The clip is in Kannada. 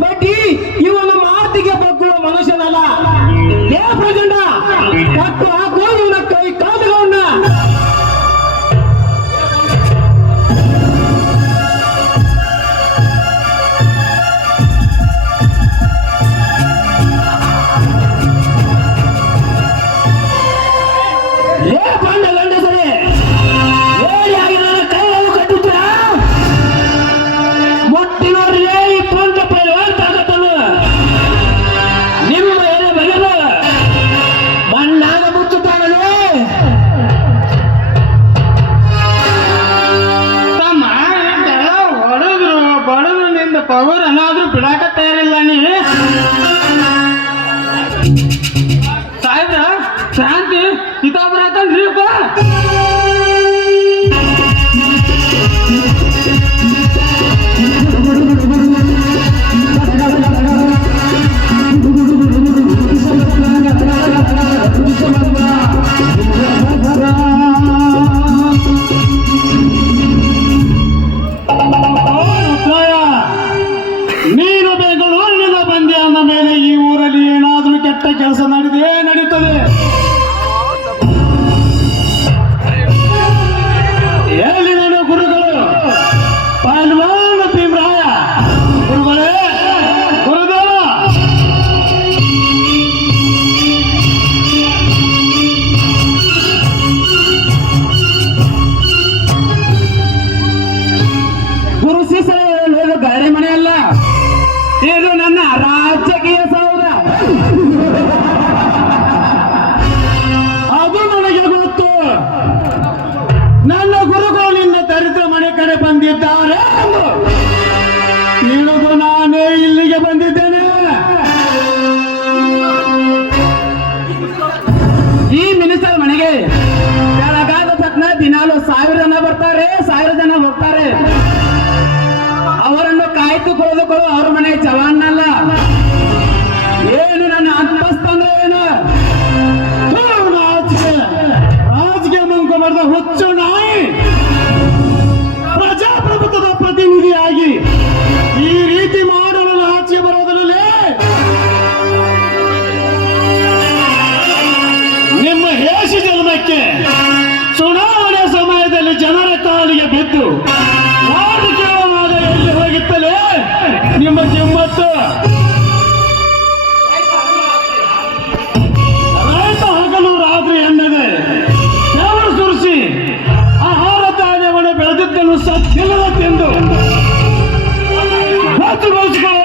ಬಟ್ ಇವನ ಮಾತಿಗೆ ಬಗ್ಗುವ ಮನುಷ್ಯನಲ್ಲ. ಲೇ ಪ್ರಚಂಡ, ಕಟ್ಟು ಹಾಕುವ ಇವನ ಕೈ ಕಾಲುಗಳನ್ನ. ಲೇ ಬಂಡ ಗಂಡಸರೇ, ಹೇಳಿ ಆಗಿ ನನ್ನ ಕೈಯನ್ನು ಕಟ್ಟುತ್ತೀರ? ಮುಟ್ಟಿ ನೋಡ್ರಿ, ಈ ಪಂಚ ಪೈಲ್ವಾನ್ ತಾಕತ್ತನ್ನು ನಿಮ್ಮ ಎಲೆ ಬಗೆದು ಮಣ್ಣಾಗ ಮುಚ್ಚುತ್ತಾನಲ್ಲೇ. ತಮ್ಮ ಹೊಡೆದ್ರು ಬಡದ್ರು ನಿಂದ ಪವರ್ ಏನಾದ್ರೂ ಬಿಡಾಕ ತಯಾರಿಲ್ಲ ನೀ. ಸಾಹೇಬ್ರ ಶಾಂತಿ ಇತಾಬ್ರಾತನ್ರಿಪ್ಪ. ನೀನು ಬೆಂಗಳೂರಿನಿಂದ ಬಂದೆ ಅಂದ ಮೇಲೆ ಈ ಊರಲ್ಲಿ ಏನಾದ್ರೂ ಕೆಟ್ಟ ಕೆಲಸ ನಡೀತದೆ. ಎಲ್ಲಿ ನನ್ನ ಗುರುಗಳು ಪೈಲ್ವಾನ್ ಭೀಮರಾಯ ಗುರುಗಳೇ, ಗುರುದೇವ. ಗುರು ಶಿಷ್ಯರು ಹೇಳೋದು ಗಾಡಿ ಮನೆ ಅಲ್ಲ, ಇದು ನನ್ನ ರಾಜಕೀಯ ಸೌಧ. ಅದು ನನಗೆ ಗೊತ್ತು. ನನ್ನ ಗುರುಗಳು ನಿನ್ನ ದರಿದ್ರ ಮನೆ ಕಡೆ ಬಂದಿದ್ದಾರೆ ಎಂದು ತಿಳಿದು ನಾನೇ ಇಲ್ಲಿಗೆ ಬಂದಿದ್ದೇನೆ. ಈ ಮಿನಿಸ್ಟರ್ ಮನೆಗೆ ಬೆಳಗಾದ ತಕ್ಷಣ ದಿನಾಲು 1000 ಜನ ಬರ್ತಾರೆ, 1000 ಜನ ಹೋಗ್ತಾರೆ. ಅವರನ್ನು ಕಾಯ್ದುಕೊಳ್ಳೋದಕ್ಕೂ ಅವ್ರ ಮನೆ ಜವಾನಲ್ಲ. ಏನು ನನ್ನ ಅಂತಸ್ತಂದ್ರೆ ಏನು? ರಾಜಕೀಯ ಮಂಕುಮರದ ಹುಚ್ಚು ನಾಯಿ ಪ್ರಜಾಪ್ರಭುತ್ವದ ಪ್ರತಿನಿಧಿಯಾಗಿ ಈ ರೀತಿ ಮಾಡಲು ಆಚೆ ಬರೋದರಲ್ಲಿ ನಿಮ್ಮ ಹೇಷ ಜನ್ಮಕ್ಕೆ ಚುನಾವಣೆ ಸಮಯದಲ್ಲಿ ಜನರ ಕಾಲಿಗೆ ಬಿದ್ದು ರಾಜಕೀಯವಾದ ಎಲ್ಲಿ ಹೋಗಿತ್ತಲೇ ನಿಮ್ಮ ಕಿಮ್ಮತ್ತು? ರೈತ ಹಗಲು ರಾತ್ರಿ ಎನ್ನದೆ ಬೆವರು ಸುರಿಸಿ ಆಹಾರ ಧಾನ್ಯವನ್ನು ಬೆಳೆದಿದ್ದನ್ನು ಸತ್ತಿಲ್ಲದ ತಿಂದು ಗೊತ್ತುಗೊಳಿಸಿಕೊಳ್ಳ